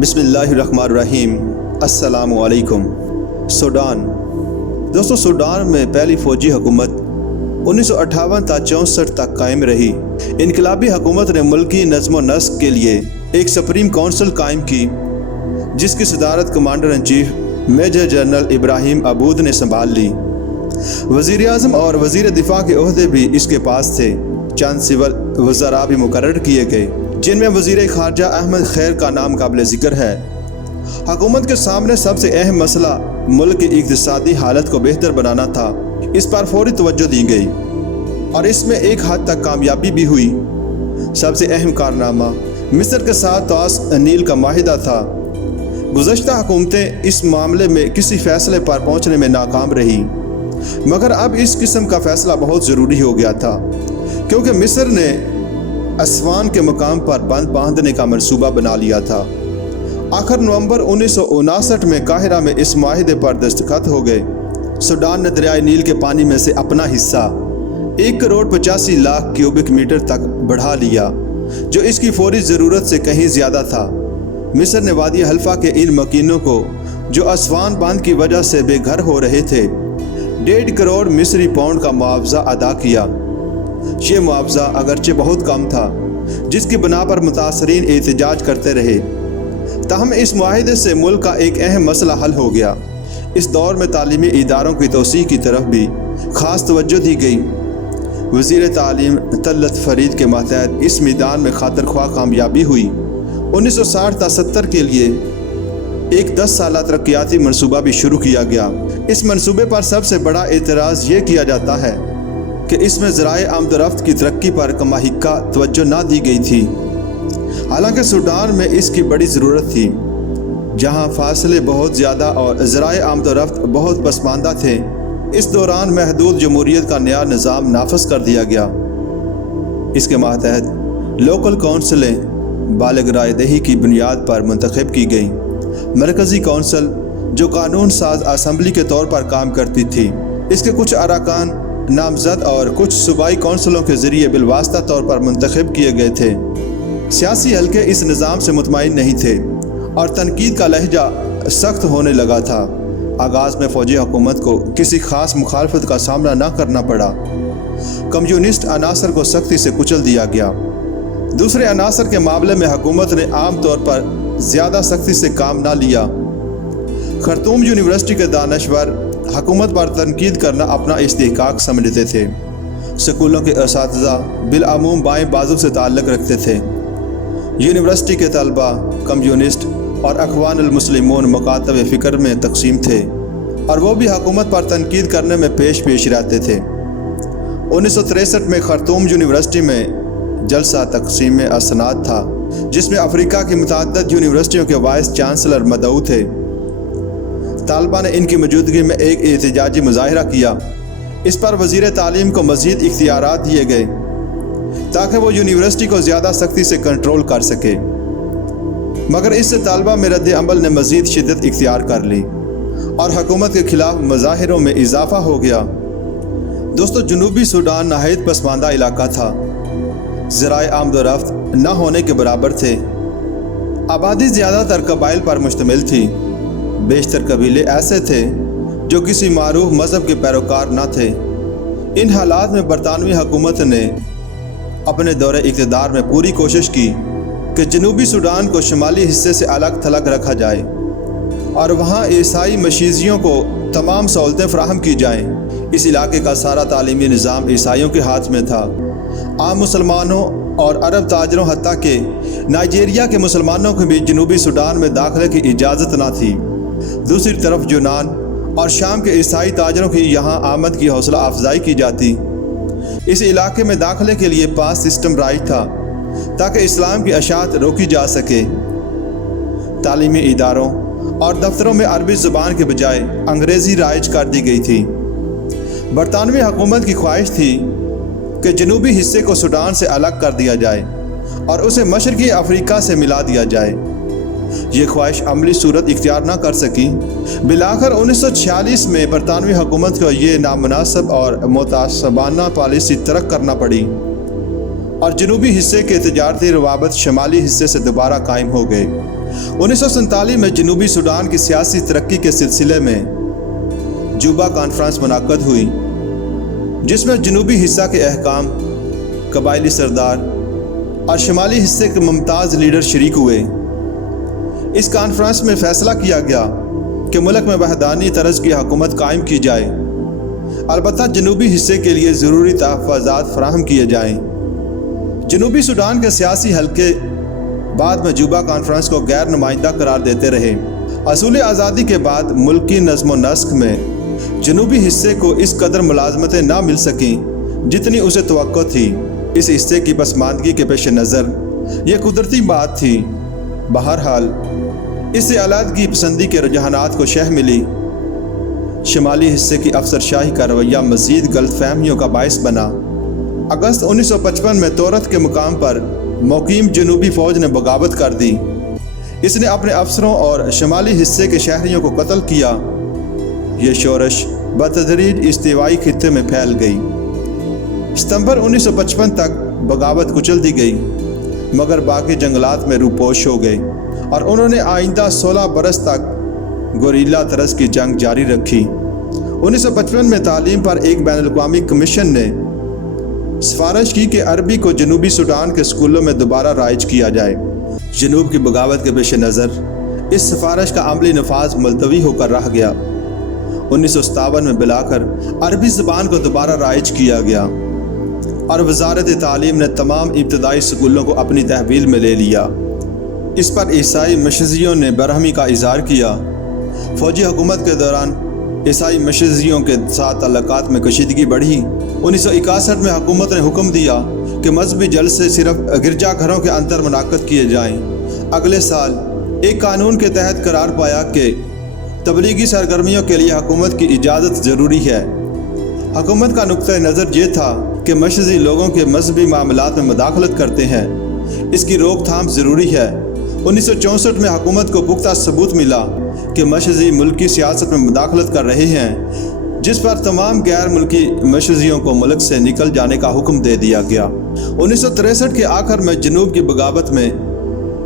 بسم اللہ الرحمن الرحیم۔ السلام علیکم۔ سوڈان دوستو، سوڈان میں پہلی فوجی حکومت 1958 تا 64 تک قائم رہی۔ انقلابی حکومت نے ملکی نظم و نسق کے لیے ایک سپریم کونسل قائم کی، جس کی صدارت commander in chief major general Ibrahim Abboud نے سنبھال لی۔ وزیر اعظم اور وزیر دفاع کے عہدے بھی اس کے پاس تھے۔ چند سول وزراء بھی مقرر کیے گئے، جن میں وزیر خارجہ احمد خیر کا نام قابل ذکر ہے۔ حکومت کے سامنے سب سے اہم مسئلہ ملک کی اقتصادی حالت کو بہتر بنانا تھا۔ اس پر فوری توجہ دی گئی اور اس میں ایک حد تک کامیابی بھی ہوئی۔ سب سے اہم کارنامہ مصر کے ساتھ طاس نیل کا معاہدہ تھا۔ گزشتہ حکومتیں اس معاملے میں کسی فیصلے پر پہنچنے میں ناکام رہی، مگر اب اس قسم کا فیصلہ بہت ضروری ہو گیا تھا، کیونکہ مصر نے اسوان کے مقام پر بند باندھنے کا منصوبہ بنا لیا تھا۔ آخر نومبر 1959 میں قاہرہ میں اس معاہدے پر دستخط ہو گئے۔ سوڈان نے دریائے نیل کے پانی میں سے اپنا حصہ 1,85,00,000 کیوبک میٹر تک بڑھا لیا، جو اس کی فوری ضرورت سے کہیں زیادہ تھا۔ مصر نے وادی حلفہ کے ان مکینوں کو، جو اسوان باندھ کی وجہ سے بے گھر ہو رہے تھے، 1.5 کروڑ مصری پاؤنڈ کا معاوضہ ادا کیا۔ یہ معاوضہ اگرچہ بہت کم تھا، جس کی بنا پر متاثرین احتجاج کرتے رہے، تاہم اس معاہدے سے ملک کا ایک اہم مسئلہ حل ہو گیا۔ اس دور میں تعلیمی اداروں کی توسیع کی طرف بھی خاص توجہ دی گئی۔ وزیر تعلیم طلعت فرید کے ماتحت اس میدان میں خاطر خواہ کامیابی ہوئی۔ 1960 تا 70 کے لیے ایک 10 سالہ ترقیاتی منصوبہ بھی شروع کیا گیا۔ اس منصوبے پر سب سے بڑا اعتراض یہ کیا جاتا ہے کہ اس میں ذرائع آمد و رفت کی ترقی پر کما حقہ توجہ نہ دی گئی تھی، حالانکہ سوڈان میں اس کی بڑی ضرورت تھی، جہاں فاصلے بہت زیادہ اور ذرائع آمد و رفت بہت پسماندہ تھے۔ اس دوران محدود جمہوریت کا نیا نظام نافذ کر دیا گیا۔ اس کے ماتحت لوکل کونسلیں بالغ رائے دہی کی بنیاد پر منتخب کی گئیں۔ مرکزی کونسل، جو قانون ساز اسمبلی کے طور پر کام کرتی تھی، اس کے کچھ اراکان نامزد اور کچھ صوبائی کونسلوں کے ذریعے بالواسطہ طور پر منتخب کیے گئے تھے۔ سیاسی حلقے اس نظام سے مطمئن نہیں تھے اور تنقید کا لہجہ سخت ہونے لگا تھا۔ آغاز میں فوجی حکومت کو کسی خاص مخالفت کا سامنا نہ کرنا پڑا۔ کمیونسٹ عناصر کو سختی سے کچل دیا گیا۔ دوسرے عناصر کے معاملے میں حکومت نے عام طور پر زیادہ سختی سے کام نہ لیا۔ خرطوم یونیورسٹی کے دانشور حکومت پر تنقید کرنا اپنا استحقاق سمجھتے تھے۔ سکولوں کے اساتذہ بالعموم بائیں بازو سے تعلق رکھتے تھے۔ یونیورسٹی کے طلبہ کمیونسٹ اور اخوان المسلمون مکاتب فکر میں تقسیم تھے، اور وہ بھی حکومت پر تنقید کرنے میں پیش رہتے تھے۔ 1963 میں خرطوم یونیورسٹی میں جلسہ تقسیم اسناد تھا، جس میں افریقہ کی متعدد یونیورسٹیوں کے وائس چانسلر مدعو تھے۔ طالبہ نے ان کی موجودگی میں ایک احتجاجی مظاہرہ کیا۔ اس پر وزیر تعلیم کو مزید اختیارات دیے گئے تاکہ وہ یونیورسٹی کو زیادہ سختی سے کنٹرول کر سکے، مگر اس سے طالبہ میں رد عمل نے مزید شدت اختیار کر لی اور حکومت کے خلاف مظاہروں میں اضافہ ہو گیا۔ دوستو، جنوبی سوڈان نہایت پسماندہ علاقہ تھا۔ ذرائع آمد و رفت نہ ہونے کے برابر تھے۔ آبادی زیادہ تر قبائل پر مشتمل تھی۔ بیشتر قبیلے ایسے تھے جو کسی معروف مذہب کے پیروکار نہ تھے۔ ان حالات میں برطانوی حکومت نے اپنے دور اقتدار میں پوری کوشش کی کہ جنوبی سوڈان کو شمالی حصے سے الگ تھلگ رکھا جائے اور وہاں عیسائی مشیزیوں کو تمام سہولتیں فراہم کی جائیں۔ اس علاقے کا سارا تعلیمی نظام عیسائیوں کے ہاتھ میں تھا۔ عام مسلمانوں اور عرب تاجروں حتیٰ کہ نائجیریا کے مسلمانوں کو بھی جنوبی سوڈان میں داخلے کی اجازت نہ تھی۔ دوسری طرف یونان اور شام کے عیسائی تاجروں کی یہاں آمد کی حوصلہ افزائی کی جاتی۔ اس علاقے میں داخلے کے لیے پاس سسٹم رائج تھا تاکہ اسلام کی اشاعت روکی جا سکے۔ تعلیمی اداروں اور دفتروں میں عربی زبان کے بجائے انگریزی رائج کر دی گئی تھی۔ برطانوی حکومت کی خواہش تھی کہ جنوبی حصے کو سوڈان سے الگ کر دیا جائے اور اسے مشرقی افریقہ سے ملا دیا جائے۔ یہ خواہش عملی صورت اختیار نہ کر سکی۔ بالآخر 1946 میں برطانوی حکومت کو یہ نامناسب اور متعصبانہ پالیسی ترک کرنا پڑی اور جنوبی حصے کے تجارتی روابط شمالی حصے سے دوبارہ قائم ہو گئے۔ 1947 میں جنوبی سوڈان کی سیاسی ترقی کے سلسلے میں جوبا کانفرنس منعقد ہوئی، جس میں جنوبی حصہ کے حکام، قبائلی سردار اور شمالی حصے کے ممتاز لیڈر شریک ہوئے۔ اس کانفرنس میں فیصلہ کیا گیا کہ ملک میں وحدانی طرز کی حکومت قائم کی جائے، البتہ جنوبی حصے کے لیے ضروری تحفظات فراہم کیے جائیں۔ جنوبی سوڈان کے سیاسی حلقے بعد میں جوبا کانفرنس کو غیر نمائندہ قرار دیتے رہے۔ حصول آزادی کے بعد ملکی نظم و نسق میں جنوبی حصے کو اس قدر ملازمتیں نہ مل سکیں جتنی اسے توقع تھی۔ اس حصے کی پسماندگی کے پیش نظر یہ قدرتی بات تھی۔ بہرحال اس سے علیحدگی پسندی کے رجحانات کو شہ ملی۔ شمالی حصے کی افسر شاہی کا رویہ مزید غلط فہمیوں کا باعث بنا۔ اگست 1955 میں تورت کے مقام پر مقیم جنوبی فوج نے بغاوت کر دی۔ اس نے اپنے افسروں اور شمالی حصے کے شہریوں کو قتل کیا۔ یہ شورش بتدریج استوائی خطے میں پھیل گئی۔ ستمبر 1955 تک بغاوت کچل دی گئی، مگر باقی جنگلات میں روپوش ہو گئے اور انہوں نے آئندہ 16 برس تک گوریلا طرز کی جنگ جاری رکھی۔ 1955 میں تعلیم پر ایک بین الاقوامی کمیشن نے سفارش کی کہ عربی کو جنوبی سوڈان کے اسکولوں میں دوبارہ رائج کیا جائے۔ جنوب کی بغاوت کے پیش نظر اس سفارش کا عملی نفاذ ملتوی ہو کر رہ گیا۔ 1957 میں بلا کر عربی زبان کو دوبارہ رائج کیا گیا اور وزارت تعلیم نے تمام ابتدائی اسکولوں کو اپنی تحویل میں لے لیا۔ اس پر عیسائی مشرزیوں نے برہمی کا اظہار کیا۔ فوجی حکومت کے دوران عیسائی مشرزیوں کے ساتھ تعلقات میں کشیدگی بڑھی۔ 1961 میں حکومت نے حکم دیا کہ مذہبی جلسے صرف گرجا گھروں کے اندر منعقد کیے جائیں۔ اگلے سال ایک قانون کے تحت قرار پایا کہ تبلیغی سرگرمیوں کے لیے حکومت کی اجازت ضروری ہے۔ حکومت کا نقطہ نظر یہ تھا کہ مشرزی لوگوں کے مذہبی معاملات میں مداخلت کرتے ہیں، اس کی روک تھام ضروری ہے۔ 1964 میں حکومت کو پختہ ثبوت ملا کہ مشرزی ملکی سیاست میں مداخلت کر رہے ہیں، جس پر تمام غیر ملکی مشرزیوں کو ملک سے نکل جانے کا حکم دے دیا گیا۔ 1963 کے آخر میں جنوب کی بغاوت میں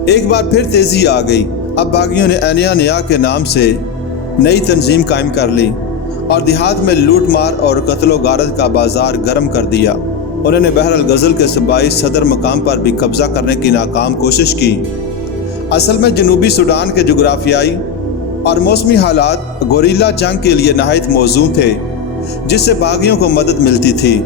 ایک بار پھر تیزی آ گئی۔ اب باغیوں نے اینیا نیا کے نام سے نئی تنظیم قائم کر لی اور دیہات میں لوٹ مار اور قتل و غارت کا بازار گرم کر دیا۔ انہوں نے بحر الغزل کے صوبائی صدر مقام پر بھی قبضہ کرنے کی ناکام کوشش کی۔ اصل میں جنوبی سوڈان کے جغرافیائی اور موسمی حالات گوریلا جنگ کے لیے نہایت موزوں تھے، جس سے باغیوں کو مدد ملتی تھی۔